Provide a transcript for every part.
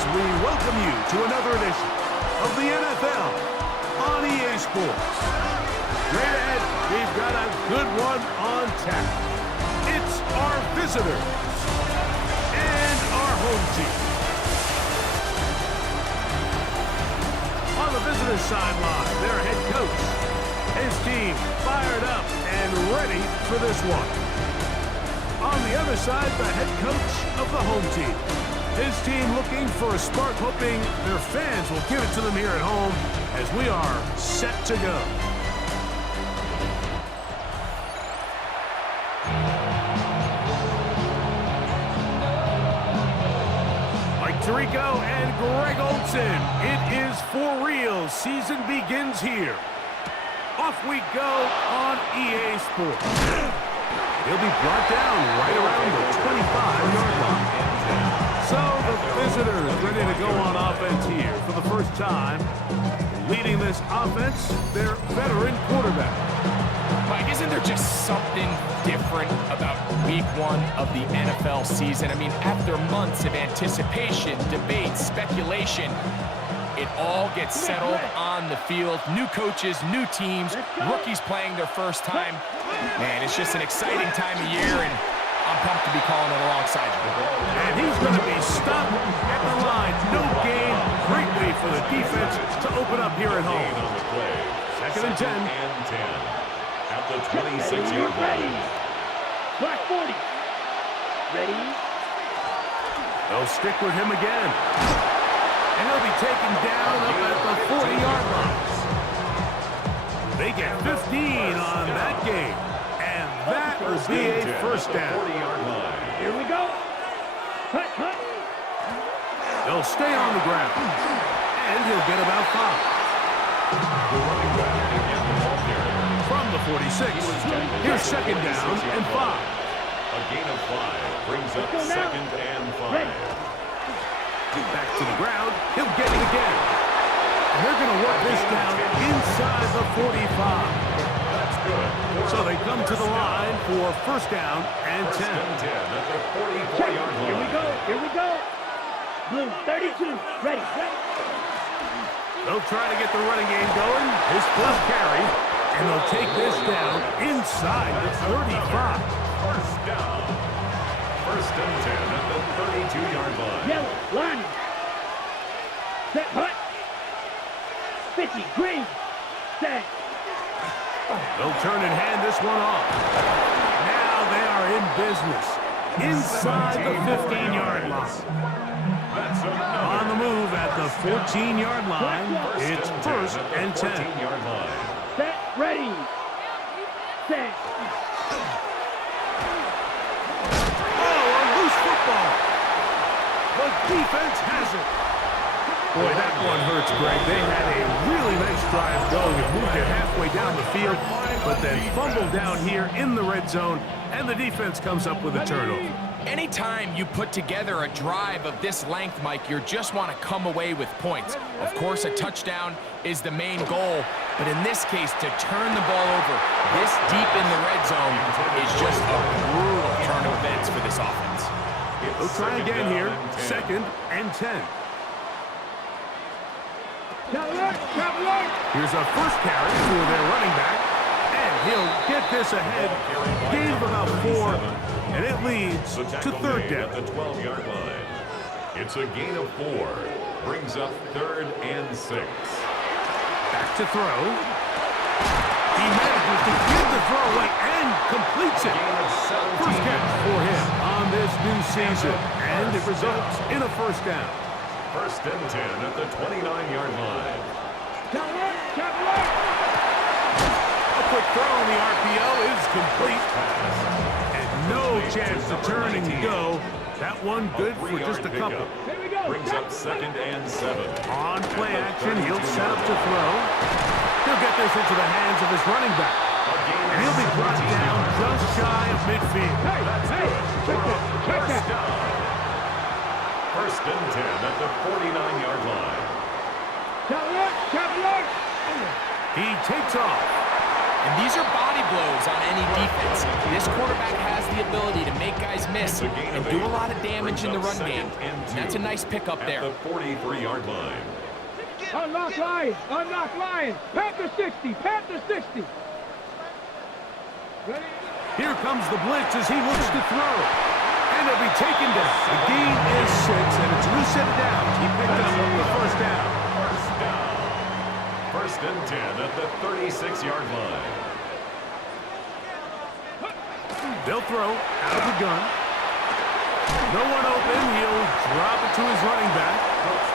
as we welcome you to another edition of the NFL on EA Sports. Straight ahead, we've got a good one on tap. It's our visitors and our home team. On the visitors' sideline, their head coach. His team fired up and ready for this one. On the other side, the head coach of the home team. His team looking for a spark, hoping their fans will give it to them here at home as we are set to go. Mike Tirico and Greg Olsen. It is for real. Season begins here. Off we go on EA Sports. He'll be brought down right around the 25-yard line. So the visitors ready to go on offense here for the first time. Leading this offense, their veteran quarterback. Mike, isn't there just something different about week one of the NFL season? I mean, after months of anticipation, debate, speculation, it all gets settled on the field. New coaches, new teams, rookies playing their first time. Man, it's just an exciting time of year, and I'm pumped to be calling it alongside you. And he's going to be stopped at the line. No gain. Great way for the defense to open up here at home. Second and 10. At the 26-yard line. Black 40. Ready? They'll stick with him again. And he'll be taken down up at the 40-yard line. They get 15 on that game. And that will be a first down. 40-yard line. Here we go. Cut, cut. They'll stay on the ground. And he'll get about 5. The running back again the ball carrier. From the 46, here's second down and 5. A gain of 5 brings up second and 5. Back to the ground. He'll get it again. And they're going to work this down inside the 45. That's good. So they come to the line for first down and 10. First and 10 at the 44-yard line. Here we go. Here we go. Blue 32. Ready. They'll try to get the running game going. His first carry. And they'll take this down inside the 35. First down. First and 10 at the 32-yard line. Yellow. Line. Set. Hut. 50. Green. Set. They'll turn and hand this one off. Now they are in business. Inside the 15-yard line. On the move at the 14-yard line. It's first and 10. Set. Ready. Set. Oh, a loose football. The defense has it. Boy, that one hurts, Greg. They had a really nice drive going and moved it halfway down the field, but then fumbled down here in the red zone, and the defense comes up with a turnover. Anytime you put together a drive of this length, Mike, you just want to come away with points. Of course, a touchdown is the main goal, but in this case, to turn the ball over this deep in the red zone is just a brutal turn of events for this offense. They'll try again here, second and 10. Here's a first carry for their running back, and he'll get this ahead. Gain of about 4, and it leads to third down. At the 12-yard line. It's a gain of 4. Brings up third and 6. Back to throw. He manages to give the throw away and completes it. First catch for him on this new season, and it results in a first down. First and 10 at the 29-yard line. A quick throw on the RPO is complete. And no chance to turn and go. That one good for just a couple. Brings up second and 7. On play action, he'll set up to throw. He'll get this into the hands of his running back. And he'll be brought down just shy of midfield. First down. First and 10 at the 49-yard line. He takes off. And these are body blows themselves on any defense. This quarterback has the ability to make guys miss and do a lot of damage in the run game. And that's a nice pickup there. At the 43-yard line. Unlock line. Unlock line. Panther 60. Panther 60. Ready? Here comes the blitz as he looks to throw. And he'll be taken down. The gain is 6, and it's a new set of downs. He picked up the first down. First down. First and 10 at the 36-yard line. They'll throw out of the gun. No one open. He'll drop it to his running back.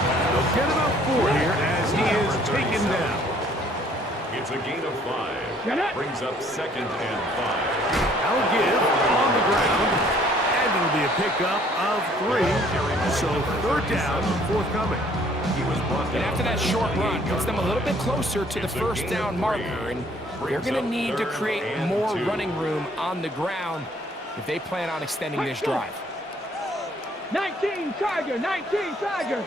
They'll get about 4 here as he is taken down. It's a gain of 5. Brings up 2nd and 5. I'll give on the ground. And it'll be a pickup of 3. So 3rd down forthcoming. He was brought down. And after that short run, puts them a little bit closer to the first down marker. And they're going to need to create more running room on the ground if they plan on extending this drive. 19 Tiger. 19 Tiger.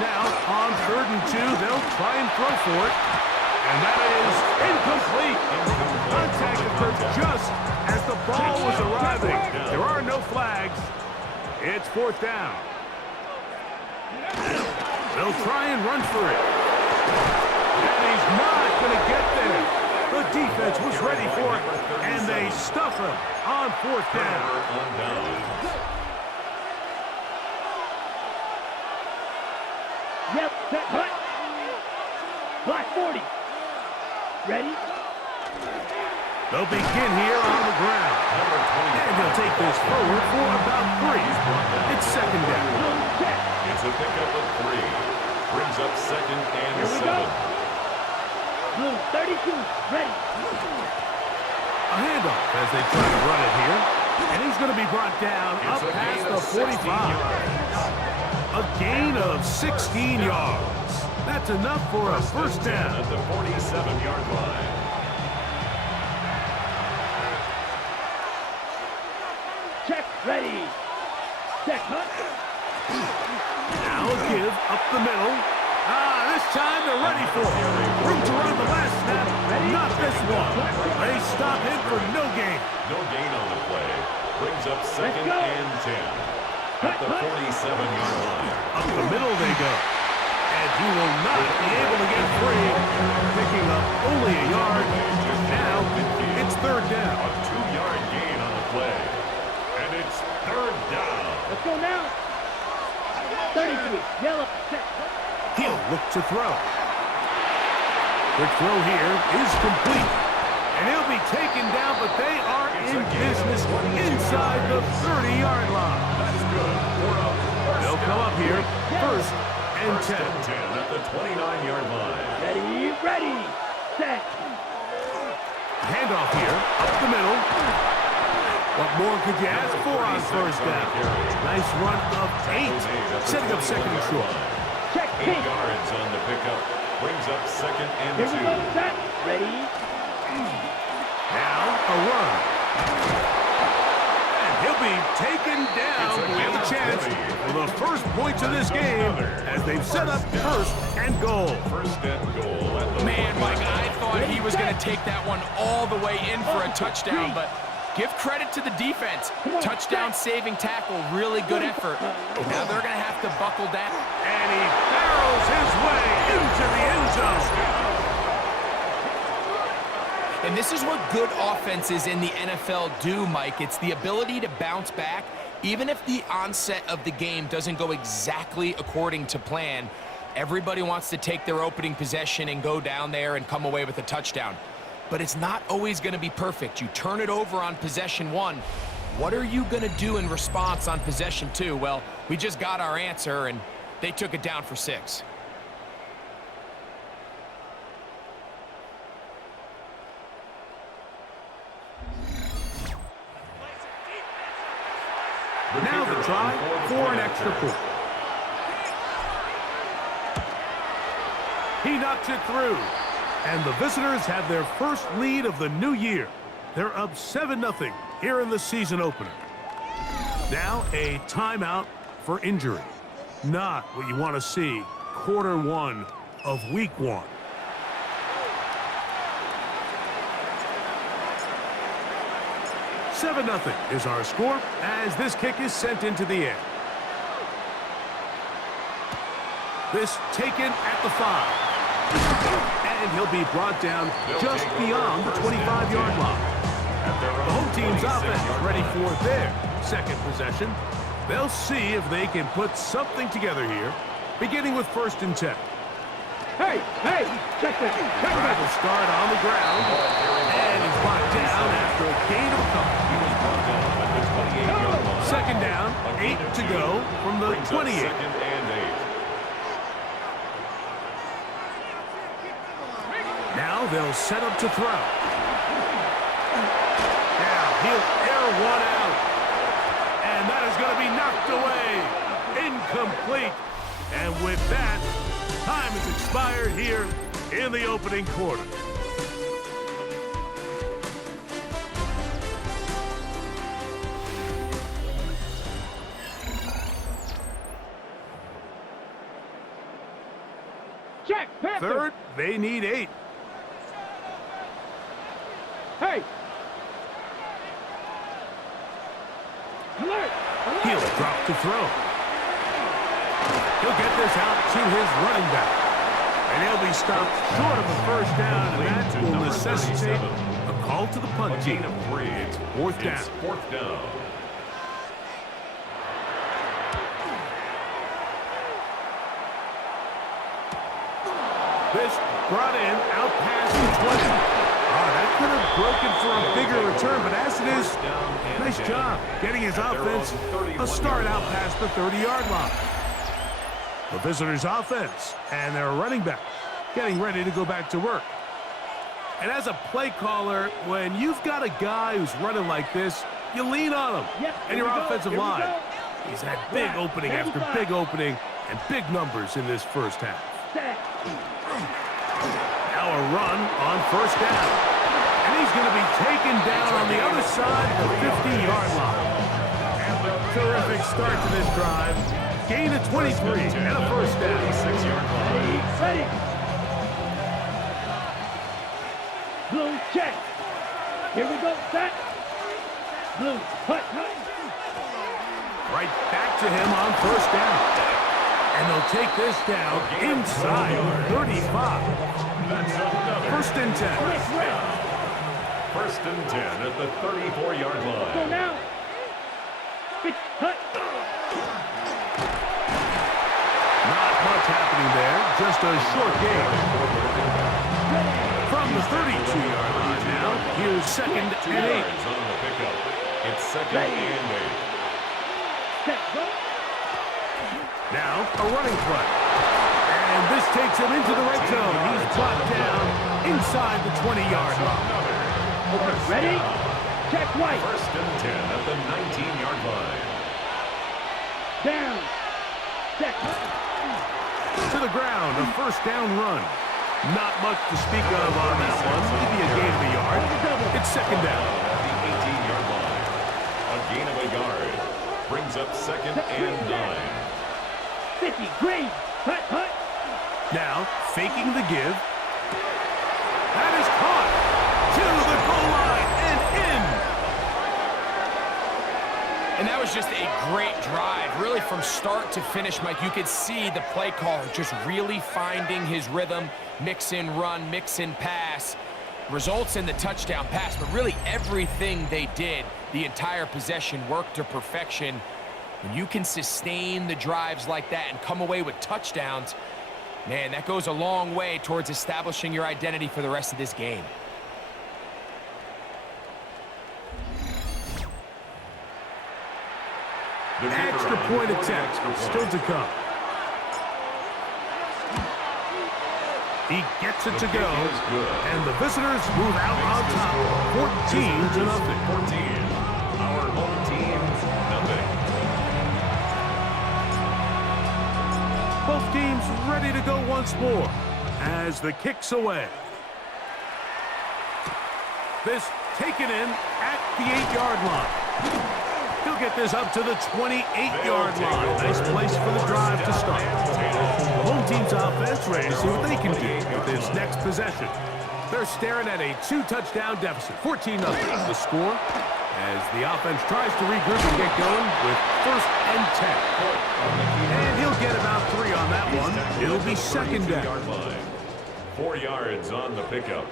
Now, on 3rd and 2, they'll try and throw for it. And that is incomplete. Contact occurred just as the ball was arriving. There are no flags. It's 4th down. They'll try and run for it. And he's not going to get there. The defense was ready for it, and they stuff him on 4th down. Yep, set, hut. Black 40. Ready? They'll begin here on the ground. And he'll take this forward for about 3. It's 2nd down. It's a pickup of 3. Brings up 2nd and Here we 7. go. Blue 32. Ready. A handoff as they try to run it here. And he's going to be brought down up past the 45. A gain of 16 yards. That's enough for a first down. At the 47-yard line. Check. Ready. Check. Hut. Now a give up the middle. This time they're ready for it. Room to run the last snap. Not this one. They stop him for no gain. No gain on the play. Brings up 2nd and 10. At the 47-yard line. Up the middle they go. And he will not be able to get free. Picking up only a yard. Now it's 3rd down. A 2-yard gain on the play. And it's 3rd down. Let's go now. 33. Yellow. Check. He'll look to throw. Quick throw here is complete. And he'll be taken down, but they are in business inside the 30-yard line. That's good. They'll come up here, 1st and 10. First and 10 at the 29-yard line. Ready. Ready. Set. Handoff here, up the middle. What more could you ask for on 1st down? Nice run of 8, setting up 2nd and short. Check. 8 yards on the pickup. Brings up 2nd and 2. Here we go. Set. Ready. Now a run. And he'll be taken down with a chance for the first points of this game as they've set up 1st and goal. 1st and goal. At the Man, Mike, I thought he was going to take that one all the way in for a touchdown, but give credit to the defense. Touchdown saving tackle, really good effort. Now they're going to have to buckle down. And he barrels his way into the end zone. And this is what good offenses in the NFL do, Mike. It's the ability to bounce back. Even if the onset of the game doesn't go exactly according to plan, everybody wants to take their opening possession and go down there and come away with a touchdown. But it's not always going to be perfect. You turn it over on possession 1. What are you going to do in response on possession 2? Well, we just got our answer, and they took it down for 6. Now the try for an extra point. He knocks it through. And the visitors have their first lead of the new year. They're up 7-0 here in the season opener. Now a timeout for injury. Not what you want to see quarter 1 of week 1. 7-0 is our score as this kick is sent into the air. This taken at the 5. And he'll be brought down just beyond the 25-yard line. The home team's offense is ready for their second possession. They'll see if they can put something together here, beginning with 1st and 10. Hey, check that. Drive will start on the ground, and he's brought down after a gain of a couple. He was brought down at the 28-yard line. 2nd down, 8 to go from the 28. 2nd and 8. Now they'll set up to throw. Now he'll air one out, and that is going to be knocked away. Incomplete. And with that, time has expired here in the opening quarter. Check, Panther. 3rd, they need 8. Hey. Alert. He'll drop to throw. He'll get this out to his running back. And he'll be stopped short of a 1st down, and that will necessitate a call to the punt A team. gain of 3. It's 4th down. It's 4th down. This brought in out past the 20. That could have broken for a bigger return, but as it is, nice job getting his offense a start out past the 30-yard line. The visitors' offense and their running back getting ready to go back to work. And as a play caller, when you've got a guy who's running like this, you lean on him. Yep, And your here we go, offensive here we line. go. He's had big opening after big opening and big numbers in this first half. Set. Now a run on 1st down. And he's going to be taken down on the other side of the 50-yard line. Terrific start to this drive. Gain of 23 and a 1st down. 6-yard line. Ready. Blue, check. Here we go, set. Blue, hut. Right back to him on 1st down. And they'll take this down inside 35. 1st and 10. 1st and 10 at the 34-yard Go line. now. Hut. Not much happening there. Just a short gain. From the 32-yard line now, here's 2nd and 8. Yards on the pickup. It's 2nd and 8. Set. Go. Now, a running play. And this takes him into the red zone. He's brought down inside the 20-yard line. Ready? Check right. 1st and 10 at the 19-yard line. Down. Check. To the ground, a 1st down run. Not much to speak of on that one. Maybe a gain of a yard. It's 2nd down. At the 18-yard line. A gain of a yard. Brings up 2nd and 9. 50, green. Hut. Now, faking the give. That is caught to the goal line and in. And that was just a great drive, really from start to finish, Mike. You could see the play caller just really finding his rhythm, mix in run, mix in pass, results in the touchdown pass, but really everything they did, the entire possession worked to perfection. When you can sustain the drives like that and come away with touchdowns, man, that goes a long way towards establishing your identity for the rest of this game. Extra point attempt still to come. He gets it to go, and the visitors move out on top, 14-0. 14. Our home team, nothing. Both teams ready to go once more as the kick's away. This taken in at the 8-yard line. He'll get this up to the 28-yard line. Nice place for the drive to start. The home team's offense ready to see what they can do with this next possession. They're staring at a 2-touchdown deficit, 14-0 the score. as the offense tries to regroup and get going with 1st and 10. And he'll get about 3 on that one. It'll be 2nd down. 4 yards on the pickup.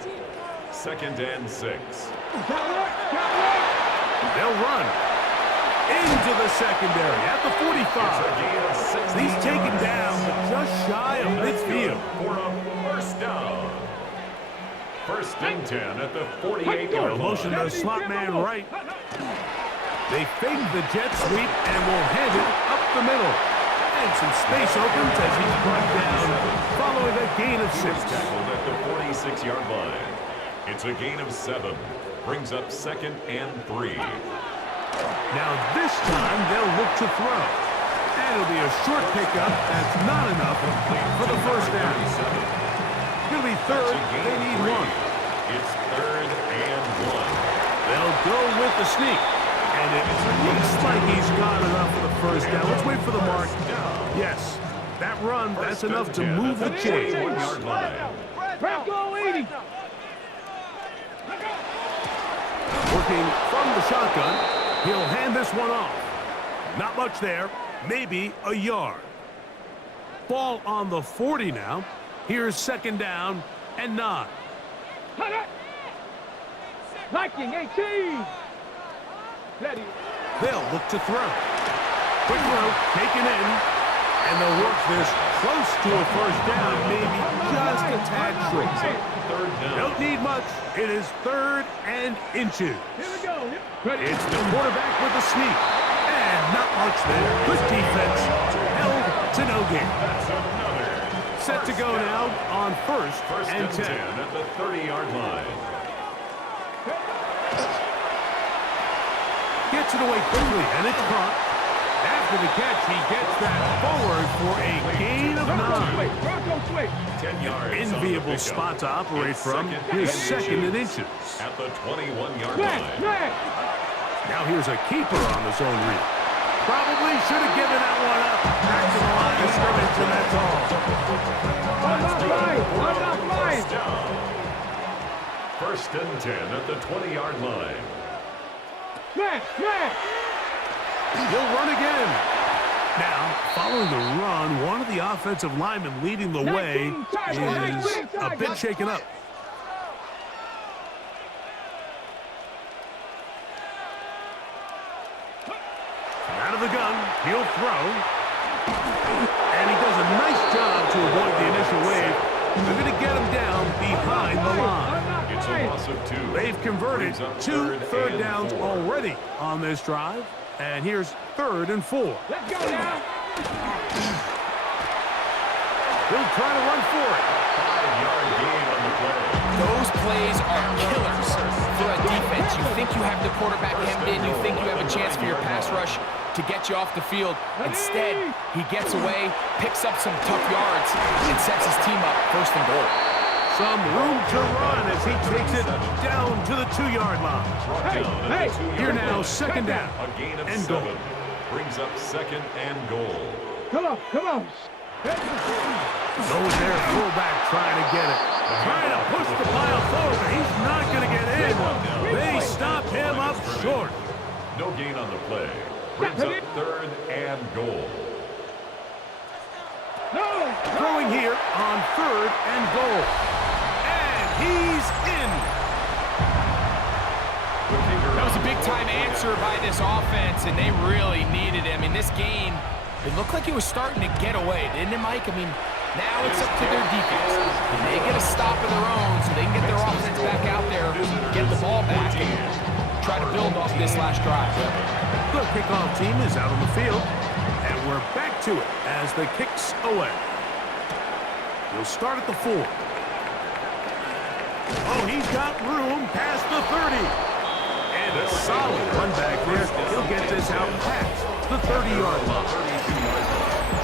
2nd and 6. They'll run into the secondary at the 45. He's taken down just shy of midfield. For a 1st down. 1st and 10 at the 48-yard line. Motion to slot man right. They fake the jet sweep and will hand it up the middle. And some space opens as he's brought down following a gain of 6. Tackled at the 46-yard line. It's a gain of 7. Brings up 2nd and 3. Now this time they'll look to throw. And it'll be a short pickup. That's not enough for the 1st down. It's going to be 3rd. They need 1. It's 3rd and 1. They'll go with the sneak. And it looks like he's got enough for the 1st down. Let's wait for the mark. Yes, that run, that's enough to move the chains. Bronco 80. Working from the shotgun, he'll hand this one off. Not much there, maybe a yard. Ball on the 40 now. Here's 2nd down and 9. Viking 18. Ready. They'll look to throw. Quick throw, taken in, and they'll work this close to a 1st down, maybe just a tad short. 3rd down. Don't need much. It is 3rd and inches. Here we go. Ready. It's the quarterback with the sneak. And not much there. Good defense. Held to no gain. Set to go now on 1st and 10. At the 30-yard line. Gets it away quickly, and it's caught. After the catch, he gets that forward for a gain of 9. Bronco switch. 10 yards. Enviable spot to operate from. Here's 2nd and inches. At the 21-yard Smash, line. smash. Now here's a keeper on the zone read. Probably should have given that one up. Back to the line of scrimmage, and that's all. I'm not lying. I'm not lying. 1st and 10 at the 20-yard line. Smash, smash. He'll run again. Now, following the run, one of the offensive linemen leading the way is a bit shaken up. Out of the gun, he'll throw. And he does a nice job to avoid the initial wave. They're going to get him down behind the line. It's a loss of 2. They've converted 2 third downs already on this drive. And here's 3rd and 4. Let's go now. He'll try to run for it. 5-yard gain on the play. Those plays are killers for a defense. You think you have the quarterback hemmed in. You think you have a chance for your pass rush to get you off the field. Instead, he gets away, picks up some tough yards, and sets his team up 1st and goal. Some room to run as he takes it down to the 2-yard line. Hey, Here now, 2nd down A gain of and 7. goal. Brings up 2nd and goal. come on, come on. Goes there, fullback trying to get it. Trying to push the pile forward, but he's not going to get in. They stop him up short. No gain on the play. Brings up 3rd and goal. No. Throwing here on 3rd and goal. And he's in. That was a big-time answer by this offense, and they really needed him. In this game, it looked like he was starting to get away, didn't it, Mike? I mean, now it's up to their defense. Can they get a stop of their own so they can get their offense back out there, get the ball back, and try to build off this last drive? The kickoff team is out on the field, and we're back to it as the kick's away. He'll start at the 4. Oh, he's got room past the 30. And a solid run back there. He'll get this out past the 30-yard line.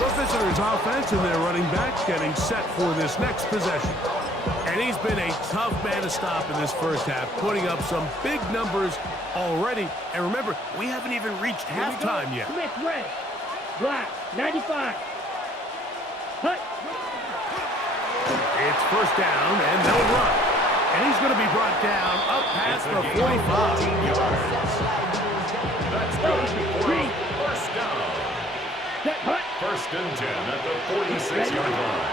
The visitors' offense and their running backs getting set for this next possession. And he's been a tough man to stop in this 1st half, putting up some big numbers already. And remember, we haven't even reached halftime yet. Smith red. Black 95. Hut. It's 1st down, and they'll run. And he's going to be brought down up past the 45. That's good for a first down. First and 10 at the 46-yard line.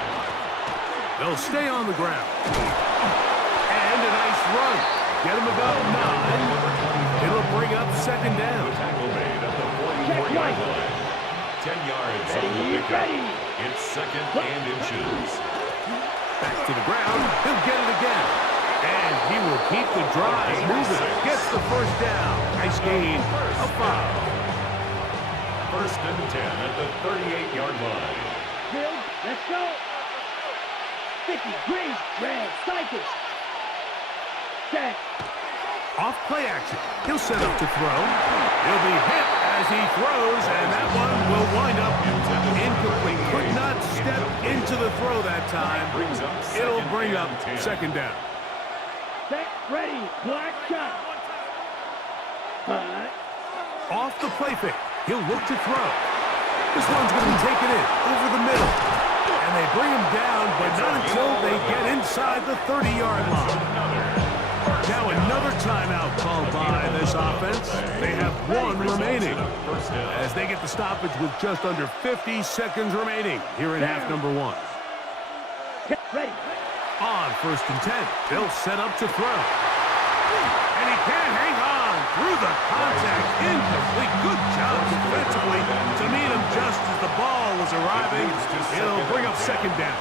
They'll stay on the ground. And a nice run. Get him about 9. It'll bring up second down. The tackle made at the 44-yard line. 10 yards on the pickup. It's second and inches. Back to the ground. He'll get it again. And he will keep the drive moving. Gets the first down. Nice gain of 5. First and 10 at the 38-yard line. Bill, let's go. 50, green, red, cycle. Set. Off play action. He'll set up to throw. He'll be hit as he throws, and that one will wind up incomplete. Could not step into the throw that time. It'll bring up second down. Set, ready, black shot. Off the play fake. He'll look to throw. This one's going to be taken in over the middle. And they bring him down, but not until they get inside the 30-yard line. Now another timeout called by this offense. They have 1 remaining as they get the stoppage with just under 50 seconds remaining here in half number 1. Ready. On first and 10, they'll set up to throw. And he can't hang on through the contact. Incomplete. Good job defensively to meet him just as the ball was arriving. It'll bring up second down.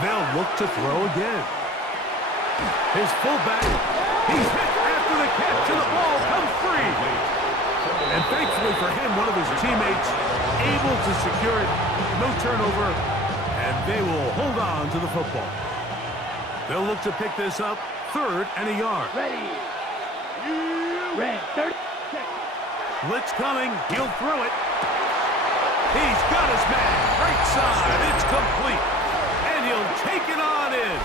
They'll look to throw again. His fullback, he's hit after the catch, and the ball comes free. And thankfully for him, one of his teammates able to secure it. No turnover, and they will hold on to the football. They'll look to pick this up, 3rd and a yard. Ready. Red, 30 seconds. Blitz coming, he'll throw it. He's got his man, right side, it's complete. And he'll take it on in.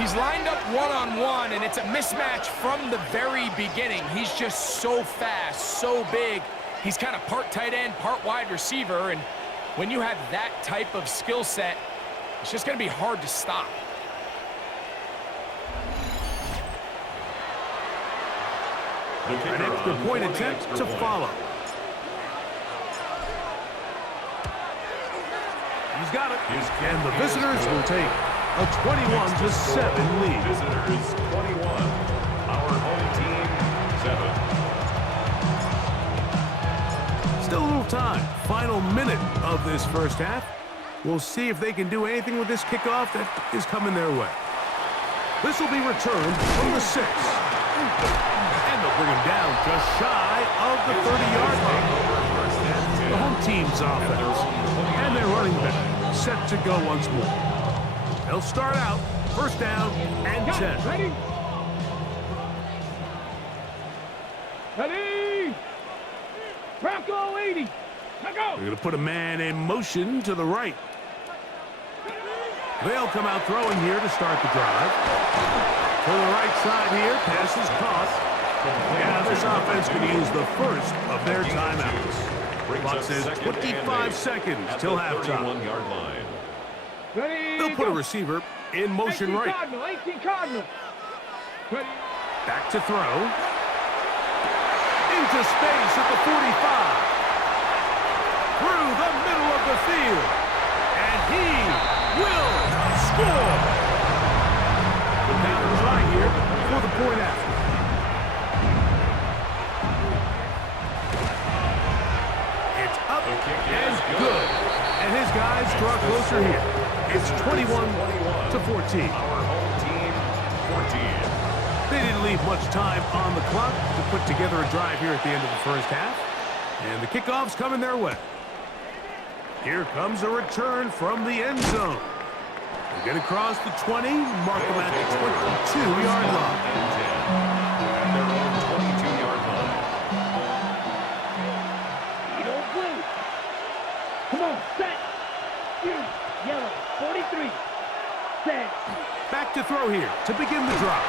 He's lined up one-on-one, and it's a mismatch from the very beginning. He's just so fast, so big. He's kind of part tight end, part wide receiver, and when you have that type of skill set, it's just going to be hard to stop. An extra point attempt to follow. He's got it. And the visitors will take a 21-7 lead. Visitors 21. Our home team 7. Still a little time. Final minute of this first half. We'll see if they can do anything with this kickoff that is coming their way. This will be returned from the 6. And they'll bring him down just shy of the 30-yard line. The home team's offense and their running back set to go once more. They'll start out first down and 10. Ready. Ready. Bronco 80. Now go. They're going to put a man in motion to the right. They'll come out throwing here to start the drive. To the right side here, pass is caught. Yeah, this offense could use the first of their timeouts. Clock says 25 seconds till halftime. Ready. They'll put a receiver in motion right. 18 Cardinal. Ready. Back to throw. Into space at the 45. Through the middle of the field. And he will score. The counter try here for the point after. It's up and good. And his guys draw closer here. It's 21-14. Our home team 14. They didn't leave much time on the clock to put together a drive here at the end of the first half. And the kickoff's coming their way. Here comes a return from the end zone. They get across the 20, mark them at the 22-yard line. At their own 22-yard line. Eagle blue. Come on, set. Yellow, 43. Set. Back to throw here to begin the drive.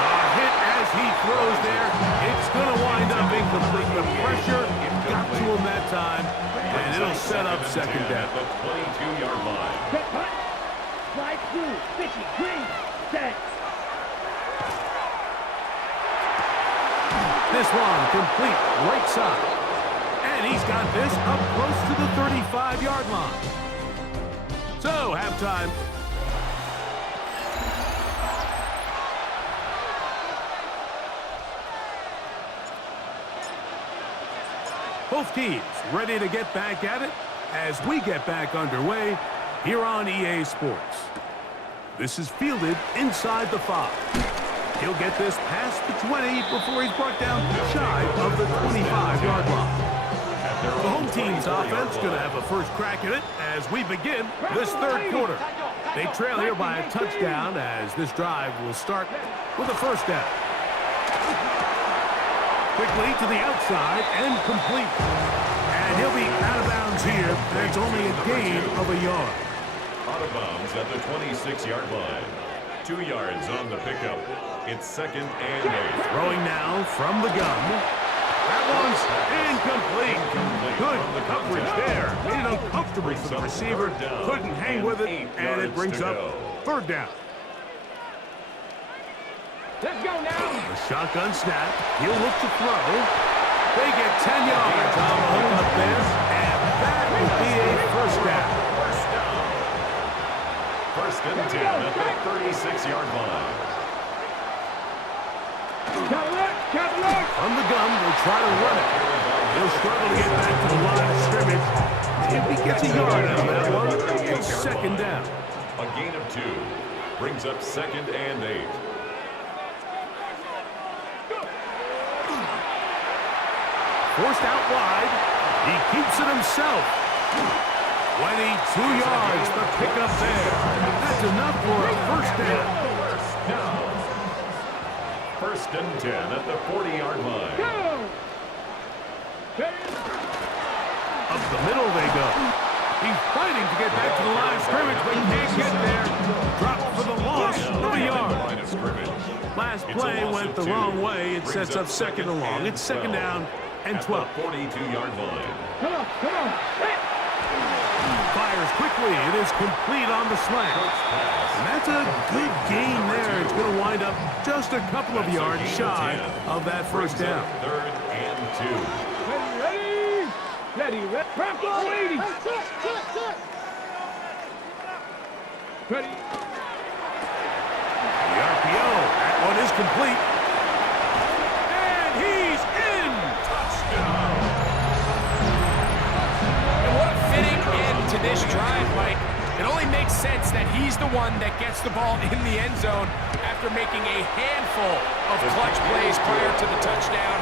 A hit as he throws there. It's going to wind up incomplete. The pressure got to him that time, and it'll set up second down. At the 22-yard line. Set punt. Slide through. 50. Green. Set. This one complete right side. And he's got this up close to the 35-yard line. So, halftime. Both teams ready to get back at it as we get back underway here on EA Sports. This is fielded inside the 5. He'll get this past the 20 before he's brought down shy of the 25-yard line. The home team's offense going to have a first crack at it as we begin this third quarter. They trail here by a touchdown as this drive will start with a first down. Quickly to the outside and complete. And he'll be out of bounds here, and it's only a gain of a yard. Out of bounds at the 26-yard line. 2 yards on the pickup. It's second and 8. Throwing now from the gun. That one's incomplete. Good coverage there. Made it uncomfortable for the receiver. Couldn't hang with it, and it brings up third down. Let's go now. A shotgun snap. He'll look to throw. They get 10 yards on the hook up there, and that will be a first down. First and 10 at the 36-yard line. From the gun, they'll try to run it. He'll struggle to get back to the line of scrimmage. If he gets a yard out of that one, it's second down. A gain of 2 brings up second and 8. Forced out wide. He keeps it himself. 22 yards to pick up there. That's enough for a first down. First and 10 at the 40-yard line. Up the middle they go. He's fighting to get back to the line of scrimmage, but he can't get there. Dropped for the loss of a yard. Last play went the wrong way. It sets up second and long. It's second down and 12. 42-yard line. Come on, come on. Fires quickly. It is complete on the slant. And that's a good gain there. It's going to wind up just a couple of yards shy of that first down. Third and 2. Ready? Ready, ready. Prep ball 80. Ready. The RPO. That one is complete. And he's in. Touchdown. And what a fitting end to this drive, Mike. It only makes sense that he's the one that gets the ball in the end zone after making a handful of clutch plays prior to the touchdown.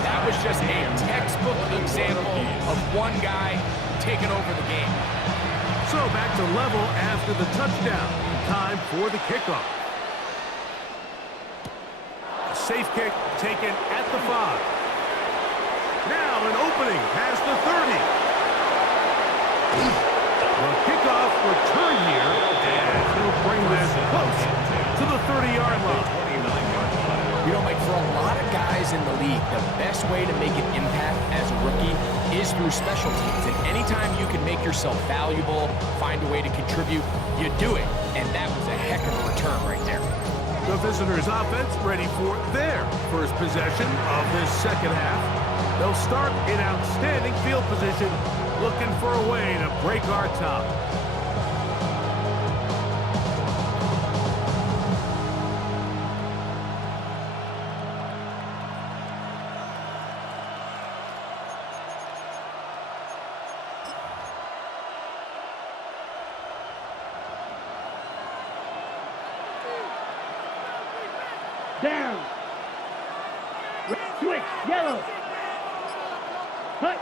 That was just a textbook example of one guy taking over the game. So back to level after the touchdown. Time for the kickoff. A safe kick taken at the 5. Now an opening past the 30. The kickoff return here, and he'll bring this close to the 30-yard line. You know, Mike, for a lot of guys in the league, the best way to make an impact as a rookie is through special teams. And anytime you can make yourself valuable, find a way to contribute, you do it. And that was a heck of a return right there. The visitors' offense ready for their first possession of this second half. They'll start in outstanding field position, looking for a way to break our top. Down. Switch. Yellow. Hut.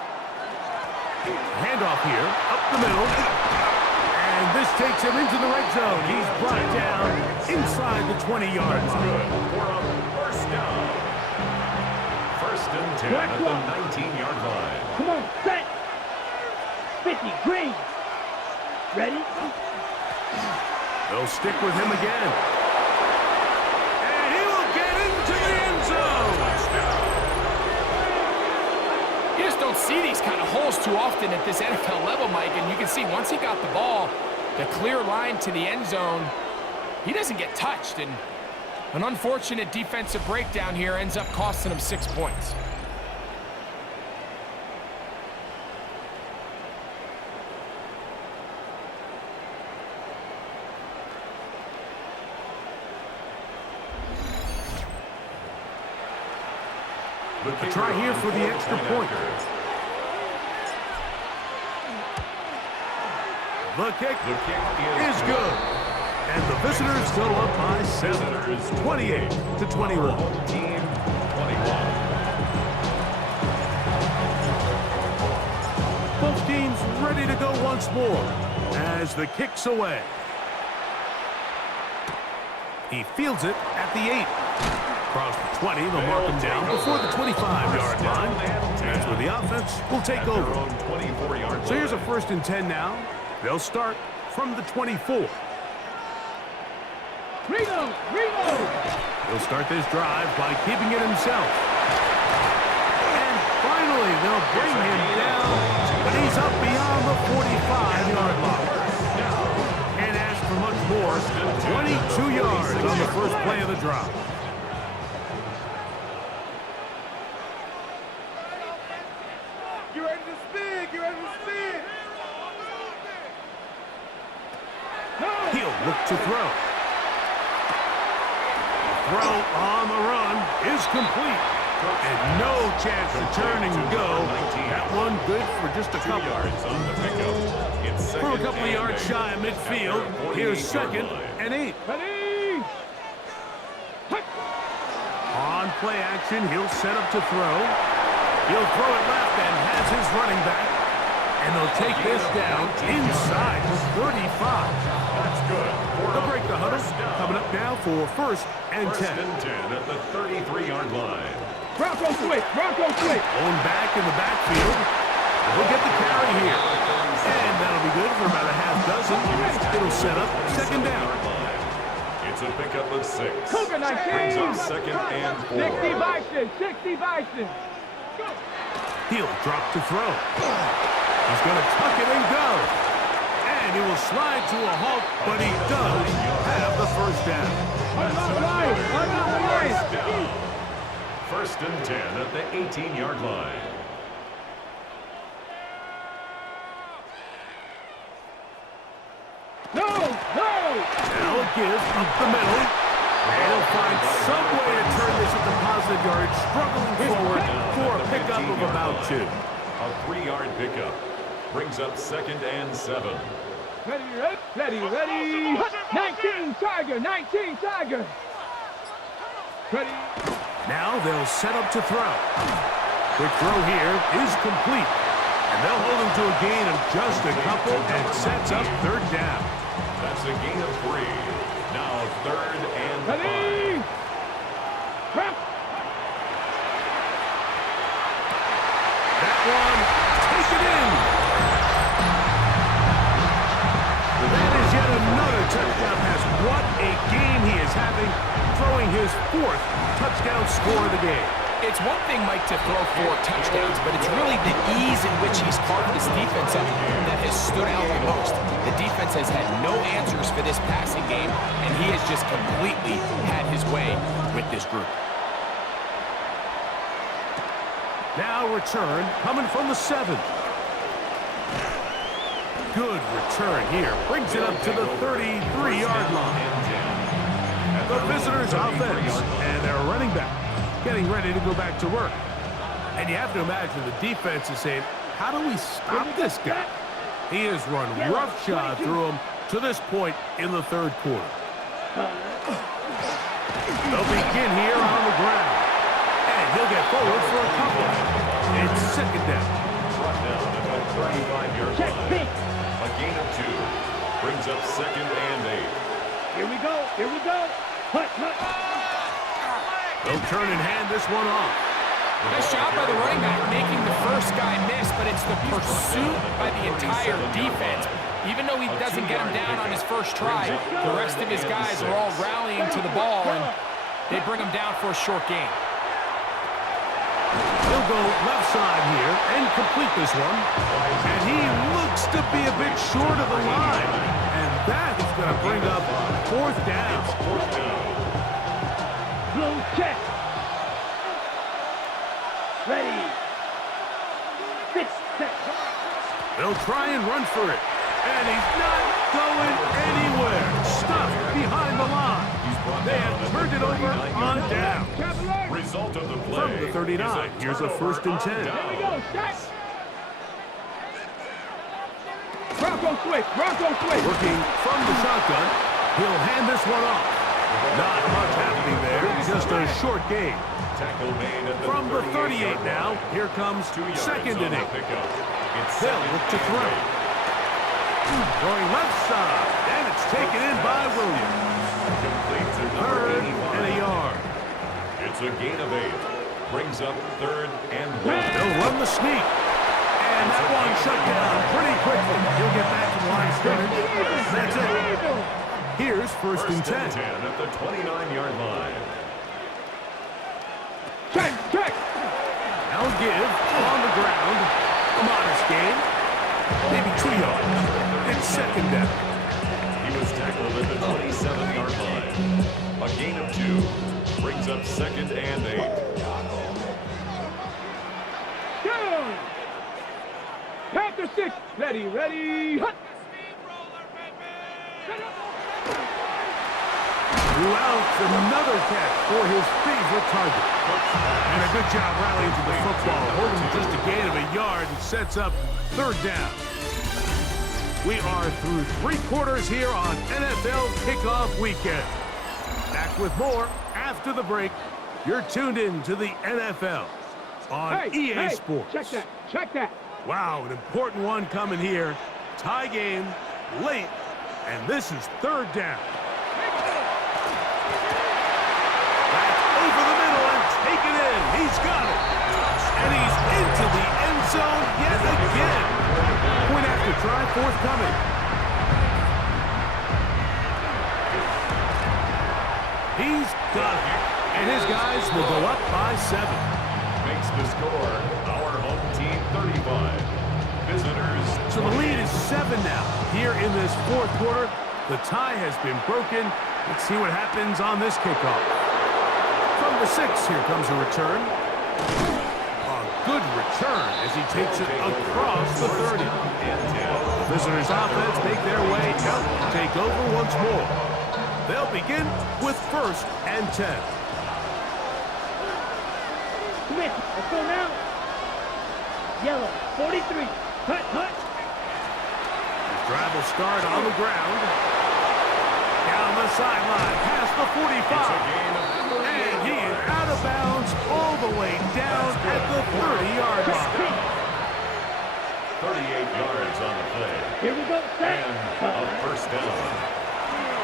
Handoff here, up the middle. And this takes him into the red zone. He's brought down inside the 20-yard line. For a first down. First and 10 at the 19-yard line. Come on, set. 50, green. Ready? They'll stick with him again. And he will get into the end zone. You just don't don't see these kind of holes too often at this NFL level, Mike, and you can see once he got the ball, the clear line to the end zone, he doesn't get touched, and an unfortunate defensive breakdown here ends up costing him 6 points. A try here for the extra point. The kick is good. And the visitors go up by 7, 28-21. Team 21. Both teams ready to go once more as the kick's away. He fields it at the 8. Across the 20, they'll mark him down before the 25-yard line. That's where the offense will take over. So here's a 1st and 10 now. They'll start from the 24. Reload! Reload! He'll start this drive by keeping it himself. And finally, they'll bring him down, but he's up beyond the 45-yard line. Can't ask for much more. 22 yards on the first play of the drive. You ready to spin? You ready to spin? He'll look to throw. The throw on the run is complete. And no chance to turn and go. That one good for just a couple. Yards on the pickup. From a couple of yards shy of midfield, here's 2nd and 8. Ready? On play action, he'll set up to throw. He'll throw it left and has his running back. And they'll take this down inside the 35. That's good. They'll break the huddle. Coming up now for 1st and 10. 1st and 10 at the 33-yard line. Bronco switch! Bronco switch! Going back in the backfield. He'll get the carry here. And that'll be good for about a half dozen. It'll set up 2nd down. It's a pickup of 6. Cougar 19! Brings up 2nd and 4. 60 Bison! 60 Bison! He'll drop to throw. He's going to tuck it and go. And he will slide to a halt, but he does have the 1st down. Unlock line! Unlock line! 1st and 10 at the 18-yard line. No! No! Now a give up the middle. And he'll find some way to turn this into positive yardage, struggling forward for a pickup of about 2. A 3-yard pickup. Brings up 2nd and 7. Ready, ready, ready, ready! 19 Tiger! 19 Tiger! Ready? Now they'll set up to throw. Quick throw here is complete. And they'll hold him to a gain of just a couple and sets up 3rd down. That's a gain of 3. Now 3rd and 5. Ready? Prep! That one, take it in. That is yet another touchdown pass. What a game he is having, throwing his 4th touchdown score of the game. It's one thing, Mike, to throw 4 touchdowns, but it's really the ease in which he's carved this defense up that has stood out the most. The defense has had no answers for this passing game, and he has just completely had his way with this group. Now return coming from the 7th. Good return here. Brings it up to the 33-yard line. The visitors' offense and their running back getting ready to go back to work. And you have to imagine the defense is saying, how do we stop this guy? He has run roughshod through him to this point in the 3rd quarter. They'll begin here on the ground. And he'll get forward for a couple. It's 2nd down. Brought down at the 35-yard line. A gain of 2. Brings up 2nd and 8. Here we go. Here we go. Hut, hut. They'll turn and hand this one off. Nice job by the running back making the first guy miss, but it's the pursuit by the entire defense. Even though he doesn't get him down on his first try, the rest of his guys are all rallying to the ball, and they bring him down for a short gain. He'll go left side here and complete this one. And he looks to be a bit short of the line. And that is going to bring up fourth down. Blue check. Ready. 6 seconds. They'll try and run for it. And he's not going anywhere. Stuffed behind the line. They have turned it over on down. Result of the play. From the 39, here's a 1st and 10. There we go, set. Bronco switch, Bronco switch. Working from the shotgun, he'll hand this one off. Not much happening there, just a short gain. Tackle made at From the 38 now, here comes 2nd and 8. They'll look to throw. Going left side, and it's taken in by Williams. Completes it. 3rd and a yard. It's a gain of 8. Brings up 3rd and 1. They'll run the sneak. And that one shut down pretty quickly. He'll get back to the line of scrimmage. That's it. Here's 1st and 10. At the 29-yard line. Check, check. Now give on the ground. A modest gain. Maybe 2 yards. It's 2nd down. He was tackled at the 27-yard line. A gain of 2. Brings up 2nd and 8. Down. Panther 6. Ready, ready. Hut. Throughout another catch for his favorite target. And a good job rallying to the football. Holding just a gain of a yard and sets up 3rd down. We are through 3 quarters here on NFL Kickoff Weekend. Back with more after the break. You're tuned in to the NFL on EA Sports. Check that, check that. Wow, an important one coming here. Tie game, late, and this is 3rd down. That's over the middle and taken in. He's got it. And he's into the end zone yet again. Point after try, forthcoming. He's got it. And his guys will go up by 7. Makes the score our home team 35. Visitors. So the lead is 7 now. Here in this 4th quarter, the tie has been broken. Let's see what happens on this kickoff. From the 6, here comes a return. A good return as he takes it across the 30. Visitors offense make their way out, take over once more. They'll begin with 1st and 10. Smith, let's go now. Yellow, 43. Hut, hut. The drive will start on the ground. Down the sideline, past the 45. And he is out of bounds all the way down at the 30-yard line. 38 yards on the play. Here we go, set. And a 1st down.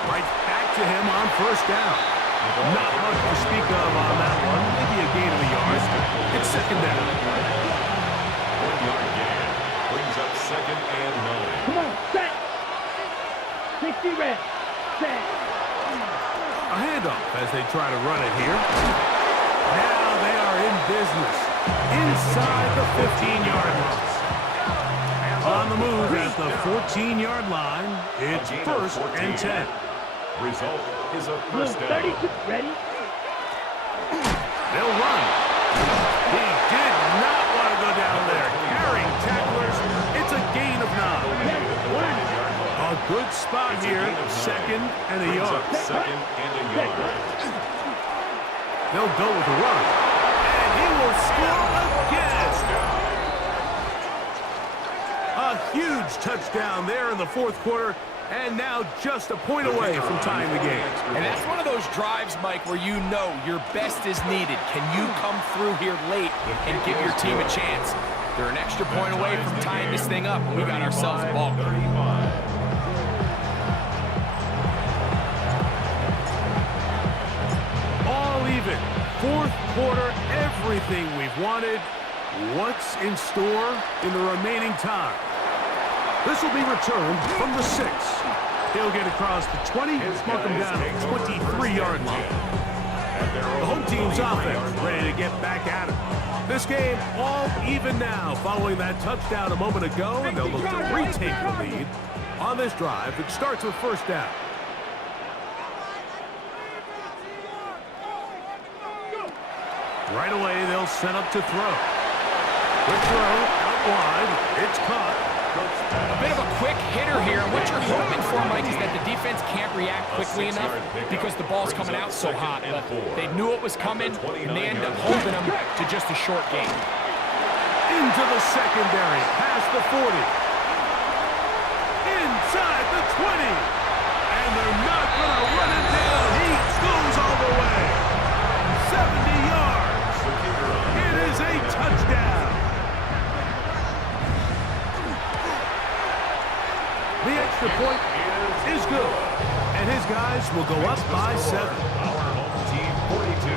Right back to him on 1st down. Not much to speak of on that one. Maybe a gain of a yard. It's 2nd down. 1-yard gain. Brings up 2nd and 9. Come on, set. 60 red. Set. A handoff as they try to run it here. Now they are in business. Inside the 15-yard line. On the move at the 14-yard line. It's 1st and 10. Result is a Blue, 1st down. 32. Ready? They'll run. He did not want to go down there. Carrying tacklers. It's a gain of 9. A good spot here. 2nd and a yard. 2nd and a yard. They'll go with the run. And he will score again. A huge touchdown there in the 4th quarter. And now just a point away from tying the game. And that's one of those drives, Mike, where you know your best is needed. Can you come through here late and give your team a chance? They're an extra point away from tying this thing up, and we got ourselves a ball game. All even. 4th quarter, everything we've wanted. What's in store in the remaining time? This will be returned from the 6. He'll get across the 20, mark him down at the 23-yard line. The home team's offense ready to get back at it. This game all even now following that touchdown a moment ago, and they'll look to retake the lead on this drive that starts with first down. Right away, they'll set up to throw. Quick throw, out wide, it's caught. A bit of a quick hitter here. What you're hoping for, Mike, is that the defense can't react quickly enough because the ball's coming out so hot. But they knew it was coming, and they end up holding them to just a short gain. Into the secondary, past the 40. Inside the 20. And they're not going to run it down. He goes all the way. 70 yards. It is a touchdown. The extra point is good, and his guys will go up by 7. Our home team 42,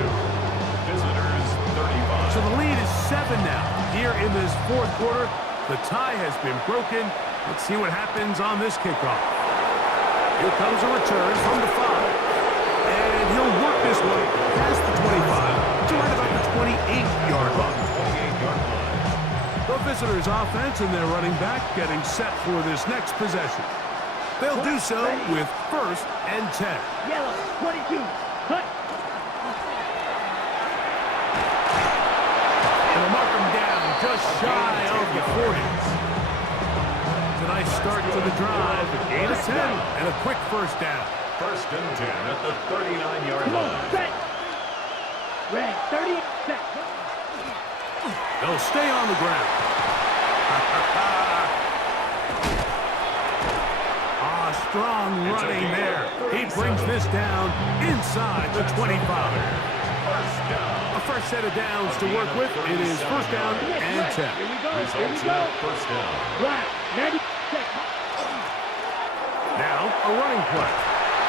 visitors 35. So the lead is 7 now. Here in this fourth quarter, the tie has been broken. Let's see what happens on this kickoff. Here comes a return from the 5. And he'll work this one past the 25 to right about the 28-yard line. The visitors' offense and their running back getting set for this next possession. They'll do so with first and 10. Yellow, 22. Cut. And they'll mark them down just shy of the 40s. It's a nice start to the drive. A gain of 10 and a quick first down. First and 10 at the 39-yard line. Set. Red, 30. Set. They'll stay on the ground. Strong running there. He brings this down inside the 25. A fresh set of downs to work with. It is first down and 10. Here we go. First down. Black, 90. Now a running play.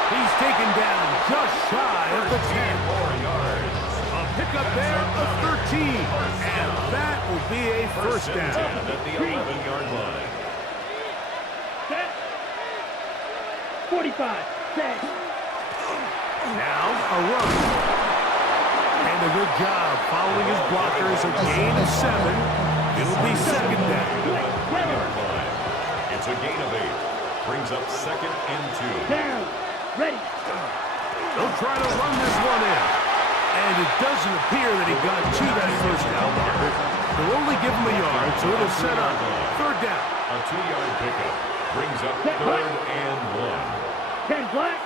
He's taken down just shy of the 10. 4 yards. A pickup there of 13. And that will be a first down. At the 11-yard line. Set. 45. Set. Now a run. And a good job following his blockers. A gain of 7. It'll be second down. It's a gain of 8. Brings up second and 2. Down. Ready. They'll try to run this one in. And it doesn't appear that he got to that first down marker. They'll only give him a yard, so it'll set up third down. A 2-yard pickup. Brings up third and 1. 10 black.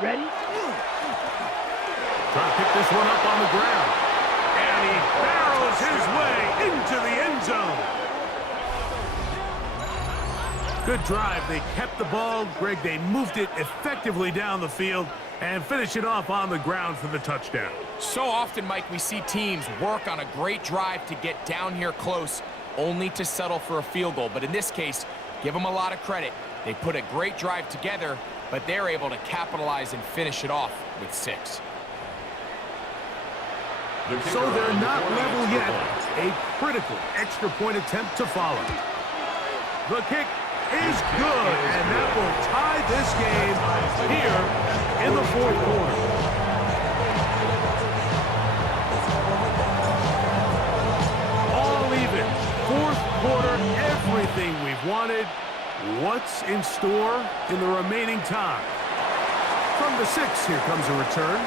Ready? Trying to pick this one up on the ground. And he barrels his way into the end zone. Good drive. They kept the ball. Greg, they moved it effectively down the field and finish it off on the ground for the touchdown. So often, Mike, we see teams work on a great drive to get down here close, only to settle for a field goal. But in this case, give them a lot of credit. They put a great drive together, but they're able to capitalize and finish it off with 6. So they're not level yet. A critical extra point attempt to follow. The kick is good, and that will tie this game here in the fourth quarter. All even. Fourth quarter, everything we've wanted. What's in store in the remaining time? From the 6, here comes a return.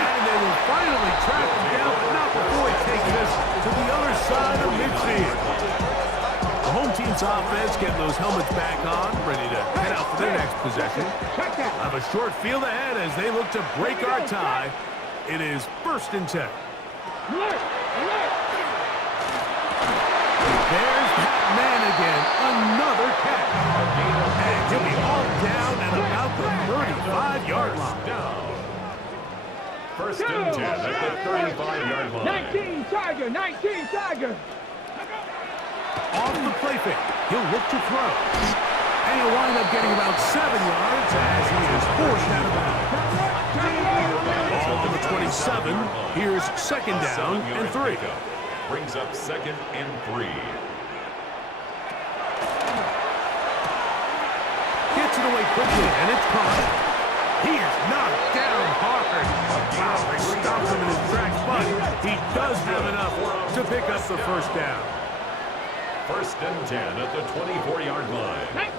And they will finally track him down, but not before he takes this to the other side of midfield. The home team's offense getting those helmets back on, ready to head out for their next possession. Have a short field ahead as they look to break our tie. It is first and 10. Alert! Alert! There's that man again. Another catch. And he'll be all down at about the 35-yard line. First and 10 at the 35-yard line. 19 Tiger! 19 Tiger! Off the play fake. He'll look to throw. And he'll wind up getting about 7 yards as he is forced out of bounds. Ball to the 27. Here's second down and 3. Brings up second and 3. Gets Gets it away quickly, and it's caught. He is knocked down hard. Wow, they stopped him in his tracks, but he does have enough to pick up the first down. 1st and 10 at the 24-yard line.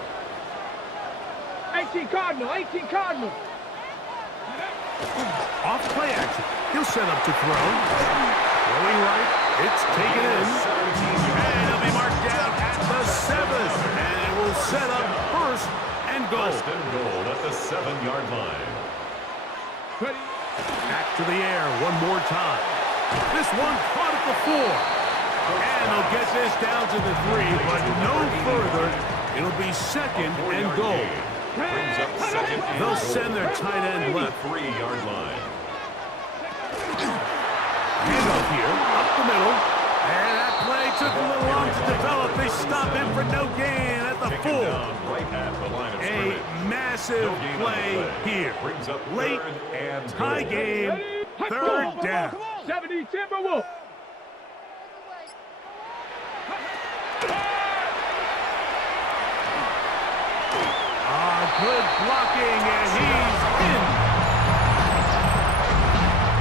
18 Cardinal, 18 Cardinal. Off play action. He'll set up to throw. Throwing right. It's taken in. And it'll be marked down at the 7. And it will set up 1st and goal. 1st and goal at the 7-yard line. Back to the air one more time. This one caught at the 4. And they'll get this down to the 3, but no further. It'll be 2nd and goal. Brings up 2nd and They'll goal. send their tight end left. 3-yard line. Handoff here, up the middle. And that play took a little long to develop. They stop him for no gain at the 4. Right at the line of A scrimmage. massive No gain on the play here. Brings up Late 3rd and tie goal. game, 3rd down. 70 Timberwolf. Good blocking, and he's in.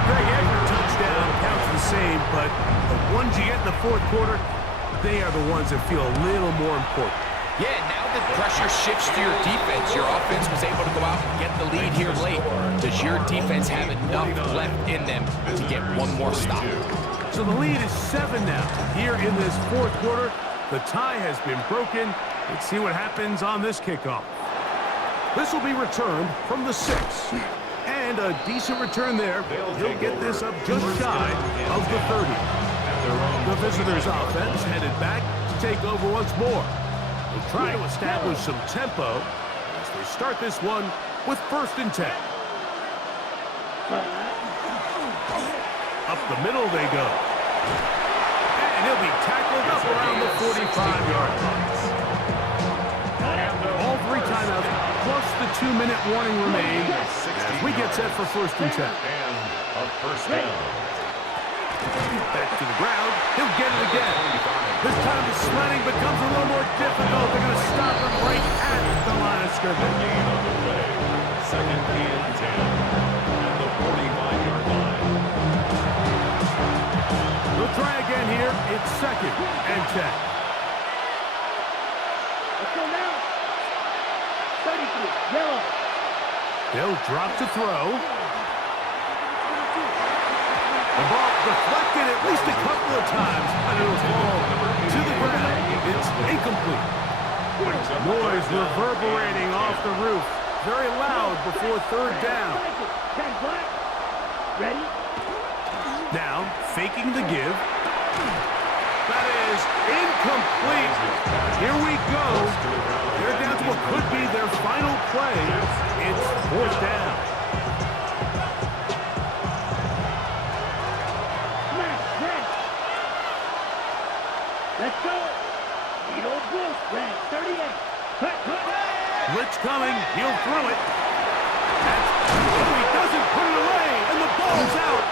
Greg Edwards touchdown counts the same, but the ones you get in the 4th quarter, they are the ones that feel a little more important. Yeah, now that pressure shifts to your defense, your offense was able to go out and get the lead here late. Does your defense have enough left in them to get one more stop? So the lead is 7 now. Here in this 4th quarter, the tie has been broken. Let's see what happens on this kickoff. This will be returned from the 6. And a decent return there. He'll get this up just shy of the 30. The visitors' offense headed back to take over once more. They'll try to establish some tempo as they start this one with 1st and 10. Up the middle they go. And he'll be tackled up around the 45-yard line. All 3 timeouts plus the 2-minute warning remain as we get set for 1st and 10. And a 1st down. Back to the ground. He'll get it again. This time the sledding becomes a little more difficult. They're going to stop him right at the line of scrimmage. Gain on the play. 2nd and 10 at the 45-yard line. We'll try again here. It's 2nd and 10. Let's go now. 33, yellow. They'll drop to throw. The ball deflected at least a couple of times, but it'll fall to the ground. It's incomplete. Noise reverberating off the roof. Very loud before 3rd down. Ready? Now, faking the give. That is incomplete. Here we go. They're down to what could be their final play. It's 4th down. Let's go. Lead old Bruce, red 38. Blitz coming. He'll throw it. He doesn't put it away, and the ball's out.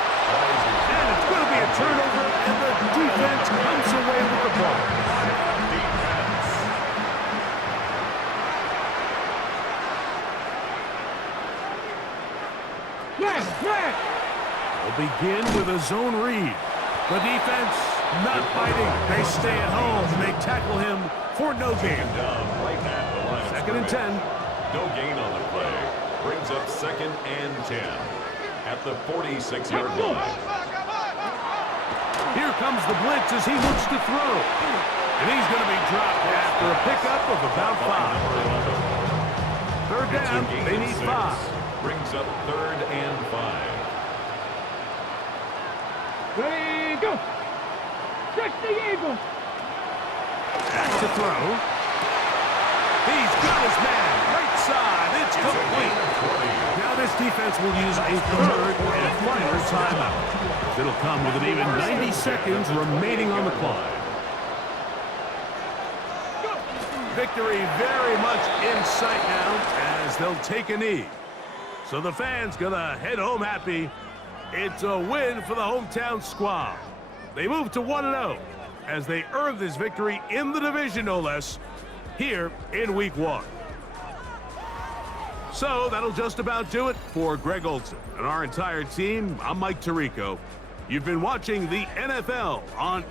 And it's going to be a turnover, and the defense comes away with the ball. They'll begin with a zone read. The defense not fighting. They stay at home. They tackle him for no gain. Right at the line of 2nd and 10. No gain on the play. Brings up 2nd and 10 at the 46-yard line. Here comes the blitz as he looks to throw. And he's going to be dropped after a pickup of about 5. 3rd down, they need 5. Brings up 3rd and 5. Ready, go. Stretch the eagle. Back to throw. He's got his man. Right side. It's complete. Now this defense will use a 3rd and final timeout. It'll come with an even 90 seconds remaining on the clock. Victory very much in sight now as they'll take a knee. So the fans gonna head home happy. It's a win for the hometown squad. They move to 1-0 as they earn this victory in the division, no less, here in Week 1. So that'll just about do it for Greg Olson and our entire team. I'm Mike Tirico. You've been watching the NFL on